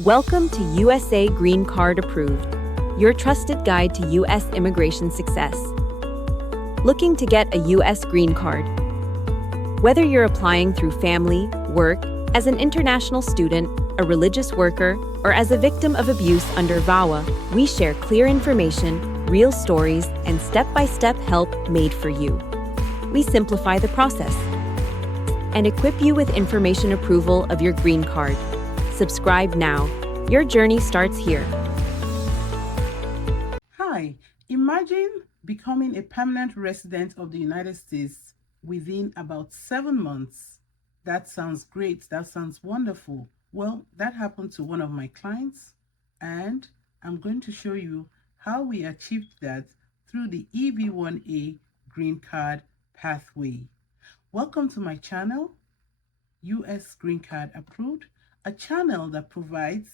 Welcome to USA Green Card Approved, your trusted guide to U.S. immigration success. Looking to get a U.S. green card? Whether you're applying through family, work, as an international student, a religious worker, or as a victim of abuse under VAWA, we share clear information, real stories, and step-by-step help made for you. We simplify the process and equip you with information approval of your green card. Subscribe now. Your journey starts here. Hi, imagine becoming a permanent resident of the United States within about 7 months. That sounds great. That sounds wonderful. Well, that happened to one of my clients, and I'm going to show you how we achieved that through the EB-1A green card pathway. Welcome to my channel, US Green Card Approved, a channel that provides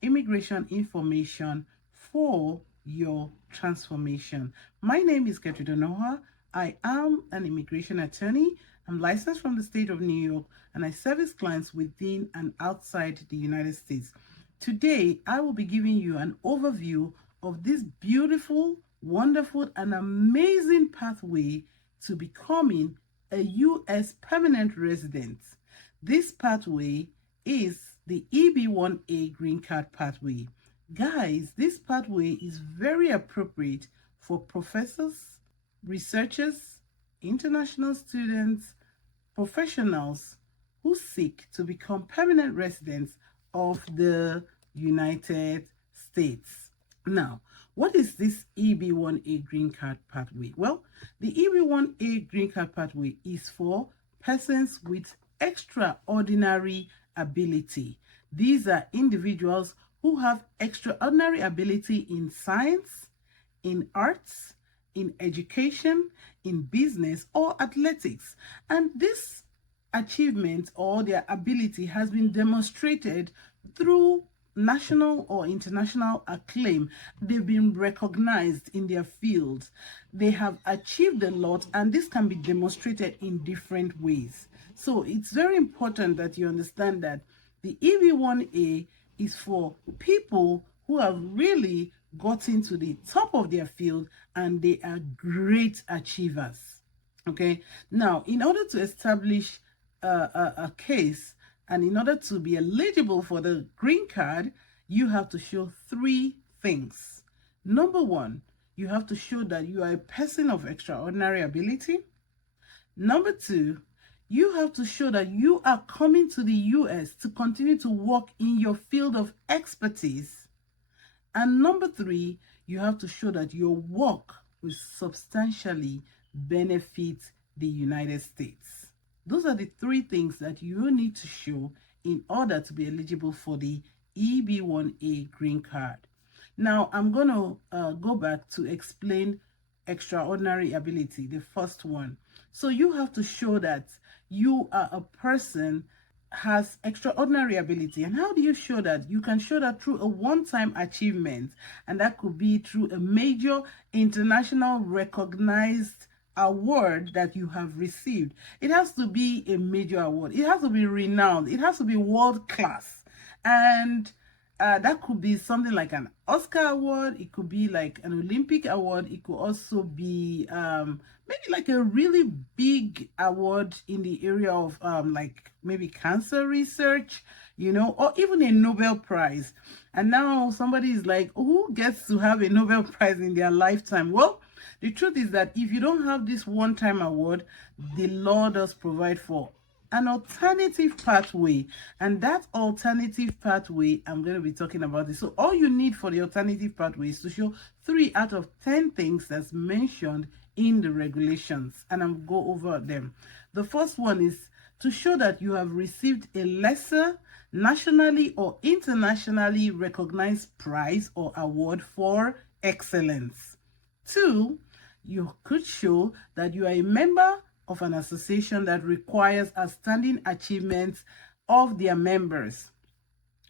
immigration information for your transformation. My name is Gertrude Onoha. I am an immigration attorney. I'm licensed from the state of New York, and I service clients within and outside the United States. Today, I will be giving you an overview of this beautiful, wonderful, and amazing pathway to becoming a U.S. permanent resident. This pathway is the EB-1A green card pathway. Guys, this pathway is very appropriate for professors, researchers, international students, professionals who seek to become permanent residents of the United States. Now, what is this EB-1A green card pathway? Well, the EB-1A green card pathway is for persons with extraordinary ability. These are individuals who have extraordinary ability in science, in arts, in education, in business, or athletics. And this achievement or their ability has been demonstrated through national or international acclaim. They've been recognized in their fields. They have achieved a lot, and this can be demonstrated in different ways. So it's very important that you understand that the EB-1A is for people who have really gotten to the top of their field and they are great achievers. Okay, now in order to establish a case and in order to be eligible for the green card, you have to show 3 things. Number 1, you have to show that you are a person of extraordinary ability. Number 2, you have to show that you are coming to the US to continue to work in your field of expertise. And number 3, you have to show that your work will substantially benefit the United States. Those are the 3 things that you need to show in order to be eligible for the EB-1A green card. Now, I'm going to go back to explain extraordinary ability, the first one. So you have to show that you are a person has extraordinary ability. And how do you show that? You can show that through a one-time achievement, and that could be through a major international recognized award that you have received. It has to be a major award. It has to be renowned. It has to be world class. And that could be something like an Oscar award. It could be like an Olympic award. It could also be maybe like a really big award in the area of like maybe cancer research, you know, or even a Nobel Prize. And now somebody is like, who gets to have a Nobel Prize in their lifetime? Well, the truth is that if you don't have this one-time award, the law does provide for an alternative pathway, and that alternative pathway, I'm going to be talking about this. So all you need for the alternative pathway is to show 3 out of 10 things that's mentioned in the regulations, and I'll go over them. The first one is to show that you have received a lesser nationally or internationally recognized prize or award for excellence. 2, you could show that you are a member of an association that requires outstanding achievements of their members.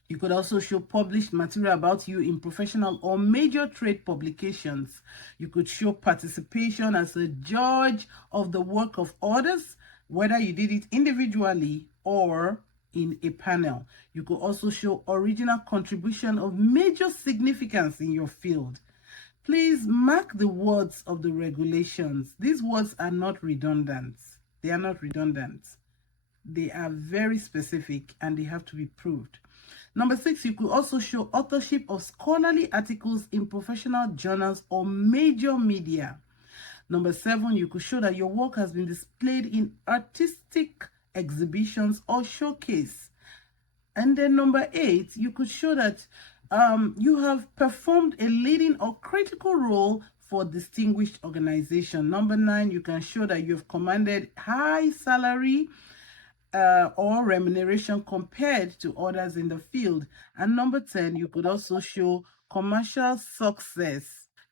You could also show published material about you in professional or major trade publications. You could show participation as a judge of the work of others, whether you did it individually or in a panel. You could also show original contribution of major significance in your field. Please mark the words of the regulations. These words are not redundant. They are not redundant. They are very specific and they have to be proved. Number 6, you could also show authorship of scholarly articles in professional journals or major media. Number 7, you could show that your work has been displayed in artistic exhibitions or showcase. And then number 8, you could show that you have performed a leading or critical role for distinguished organization. Number 9, you can show that you've commanded high salary or remuneration compared to others in the field. And number 10, you could also show commercial success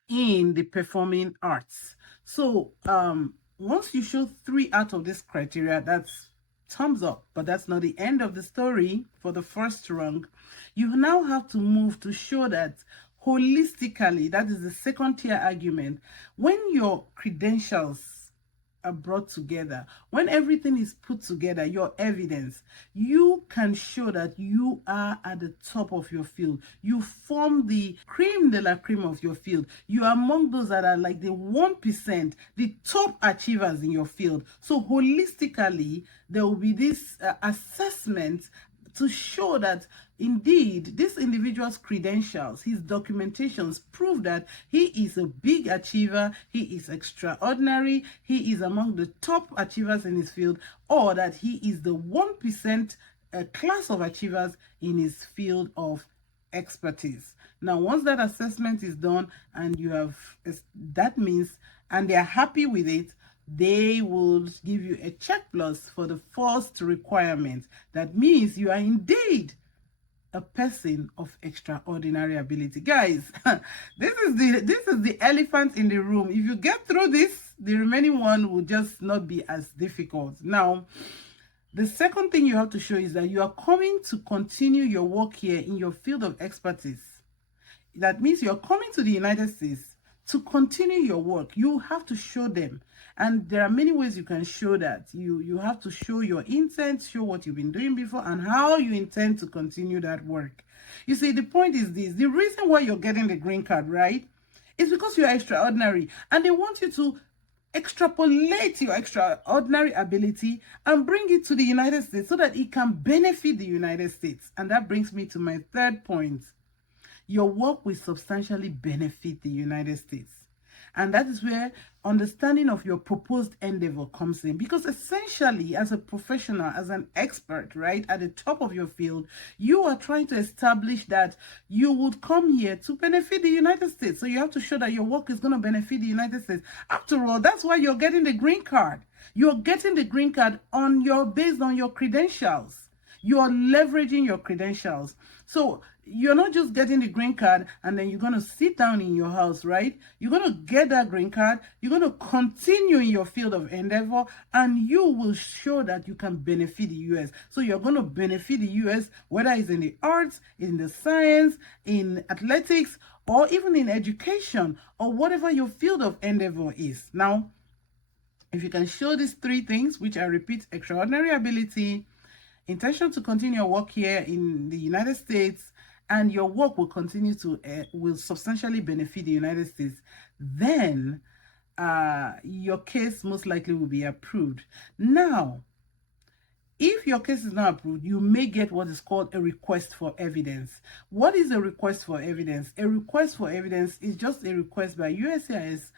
in the performing arts. So once you show 3 out of this criteria, that's thumbs up, but that's not the end of the story for the first rung. You now have to move to show that holistically, that is the second tier argument, when your credentials are brought together, when everything is put together, your evidence, you can show that you are at the top of your field. You form the cream de la cream of your field. You are among those that are like the 1%, the top achievers in your field. So holistically, there will be this assessment to show that indeed this individual's credentials, his documentations prove that he is a big achiever, he is extraordinary, he is among the top achievers in his field, or that he is the 1% class of achievers in his field of expertise. Now, once that assessment is done and you have, that means, and they are happy with it, they will give you a check plus for the first requirement. That means you are indeed a person of extraordinary ability. Guys, this is the elephant in the room. If you get through this, the remaining one will just not be as difficult. Now, the second thing you have to show is that you are coming to continue your work here in your field of expertise. That means you're coming to the United States to continue your work. You have to show them. And there are many ways you can show that. You have to show your intent, show what you've been doing before, and how you intend to continue that work. You see, the point is this. The reason why you're getting the green card, right, is because you are extraordinary. And they want you to extrapolate your extraordinary ability and bring it to the United States so that it can benefit the United States. And that brings me to my third point. Your work will substantially benefit the United States. And that is where understanding of your proposed endeavor comes in. Because essentially, as a professional, as an expert, right, at the top of your field, you are trying to establish that you would come here to benefit the United States. So you have to show that your work is going to benefit the United States. After all, that's why you're getting the green card. You're getting the green card based on your credentials. You are leveraging your credentials. So you're not just getting the green card and then you're going to sit down in your house, right? You're going to get that green card. You're going to continue in your field of endeavor and you will show that you can benefit the U.S. So you're going to benefit the U.S. whether it's in the arts, in the science, in athletics, or even in education, or whatever your field of endeavor is. Now, if you can show these 3 things, which I repeat, extraordinary ability, intention to continue your work here in the United States, and your work will continue to will substantially benefit the United States, then your case most likely will be approved. Now, if your case is not approved, you may get what is called a request for evidence. What is a request for evidence? A request for evidence is just a request by USCIS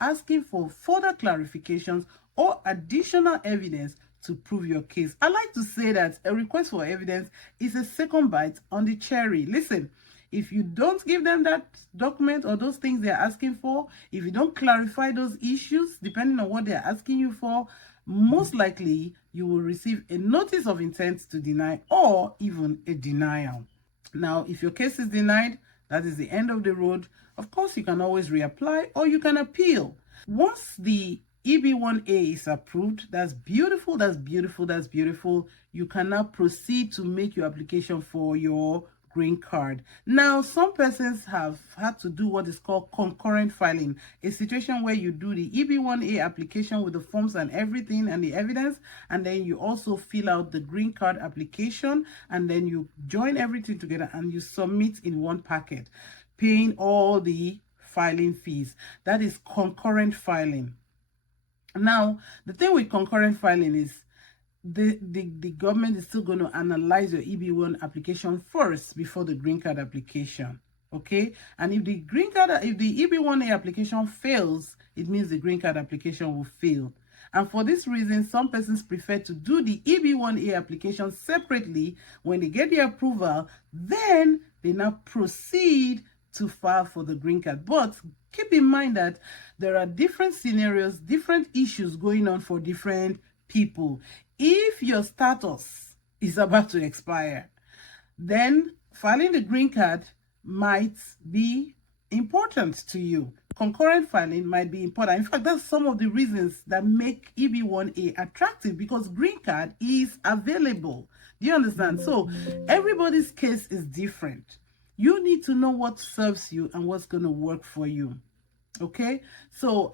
asking for further clarifications or additional evidence to prove your case. I like to say that a request for evidence is a second bite on the cherry. Listen, if you don't give them that document or those things they're asking for, if you don't clarify those issues, depending on what they're asking you for, most likely you will receive a notice of intent to deny or even a denial. Now, if your case is denied, that is the end of the road. Of course, you can always reapply or you can appeal. Once the EB-1A is approved, that's beautiful, that's beautiful, that's beautiful. You can now proceed to make your application for your green card. Now, some persons have had to do what is called concurrent filing, a situation where you do the EB-1A application with the forms and everything and the evidence, and then you also fill out the green card application, and then you join everything together and you submit in one packet, paying all the filing fees. That is concurrent filing. Now, the thing with concurrent filing is the government is still going to analyze your EB-1 application first before the green card application. Okay, and if the EB-1A application fails, it means the green card application will fail. And for this reason, some persons prefer to do the EB-1A application separately. When they get the approval, then they now proceed to file for the green card. But keep in mind that there are different scenarios, different issues going on for different people. If your status is about to expire, then filing the green card might be important to you. Concurrent filing might be important. In fact, that's some of the reasons that make EB-1A attractive, because green card is available. Do you understand? So everybody's case is different. You need to know what serves you and what's going to work for you. Okay, so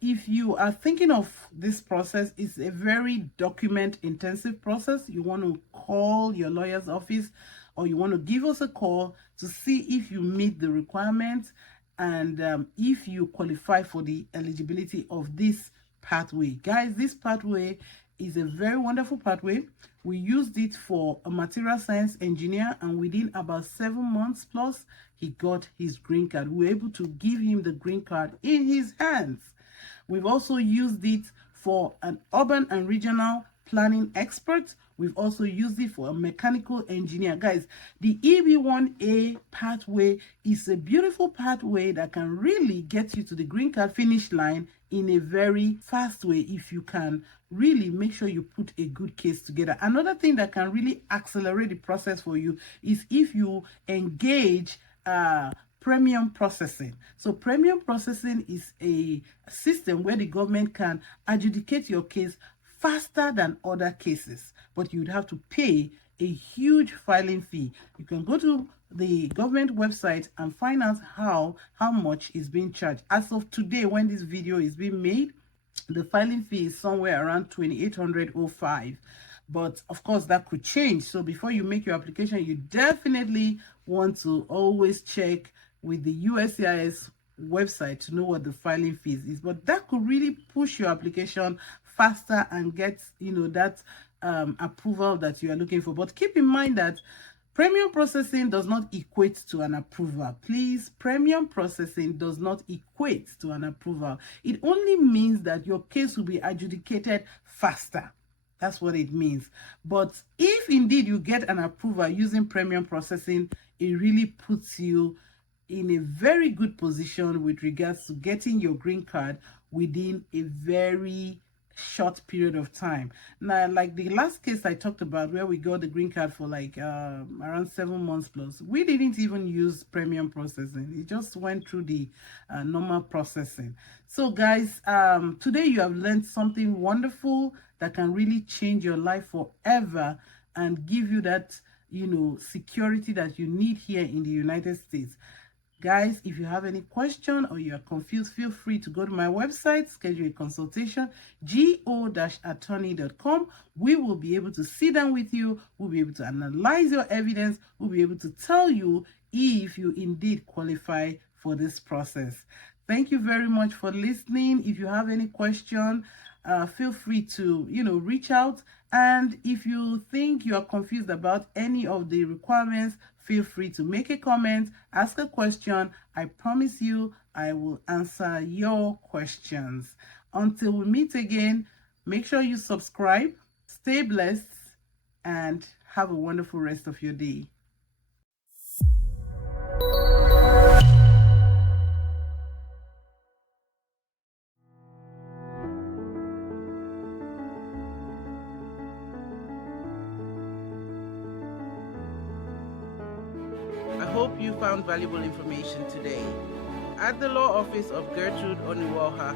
if you are thinking of this process, it's a very document intensive process. You want to call your lawyer's office, or you want to give us a call to see if you meet the requirements and if you qualify for the eligibility of this pathway. Guys, this pathway is a very wonderful pathway. We used it for a material science engineer, and within about 7 months plus, he got his green card. We were able to give him the green card in his hands. We've also used it for an urban and regional planning expert. We've also used it for a mechanical engineer. Guys, the EB-1A pathway is a beautiful pathway that can really get you to the green card finish line in a very fast way if you can really make sure you put a good case together. Another thing that can really accelerate the process for you is if you engage premium processing. So premium processing is a system where the government can adjudicate your case faster than other cases, but you'd have to pay a huge filing fee. You can go to the government website and find out how much is being charged. As of today, when this video is being made, the filing fee is somewhere around 2,805. But of course, that could change. So before you make your application, you definitely want to always check with the USCIS website to know what the filing fees is. But that could really push your application faster and get, that approval that you are looking for. But keep in mind that premium processing does not equate to an approval. Please, premium processing does not equate to an approval. It only means that your case will be adjudicated faster. That's what it means. But if indeed you get an approval using premium processing, it really puts you in a very good position with regards to getting your green card within a very short period of time. Now, like the last case I talked about where we got the green card for like around 7 months plus, we didn't even use premium processing. It just went through the normal processing. So guys, today you have learned something wonderful that can really change your life forever and give you that security that you need here in the United States. Guys, if you have any question or you are confused, feel free to go to my website, schedule a consultation, go-attorney.com. We will be able to sit down with you. We'll be able to analyze your evidence. We'll be able to tell you if you indeed qualify for this process. Thank you very much for listening. If you have any question, feel free to, reach out. And if you think you are confused about any of the requirements, feel free to make a comment, ask a question. I promise you, I will answer your questions. Until we meet again, make sure you subscribe, stay blessed, and have a wonderful rest of your day. I hope you found valuable information today. At the Law Office of Gertrude Oniwalha,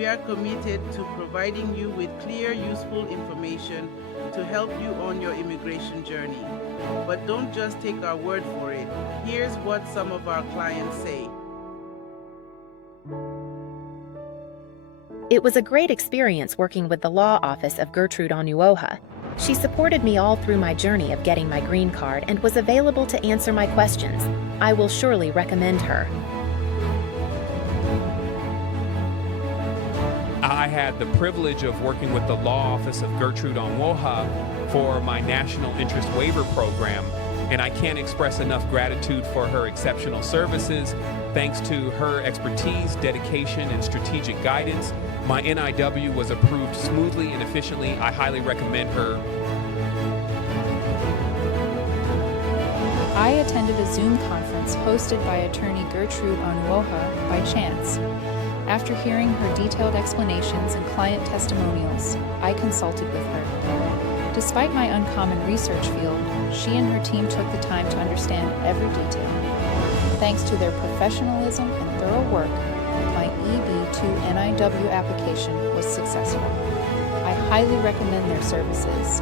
We are committed to providing you with clear, useful information to help you on your immigration journey. But don't just take our word for it. Here's what some of our clients say. It was a great experience working with the law office of Gertrude Onuoha. She supported me all through my journey of getting my green card and was available to answer my questions. I will surely recommend her. I had the privilege of working with the law office of Gertrude Onuoha for my National Interest Waiver Program, and I can't express enough gratitude for her exceptional services. Thanks to her expertise, dedication, and strategic guidance, my NIW was approved smoothly and efficiently. I highly recommend her. I attended a Zoom conference hosted by attorney Gertrude Onuoha by chance. After hearing her detailed explanations and client testimonials, I consulted with her. Despite my uncommon research field, she and her team took the time to understand every detail. Thanks to their professionalism and thorough work, my EB-1A application was successful. I highly recommend their services.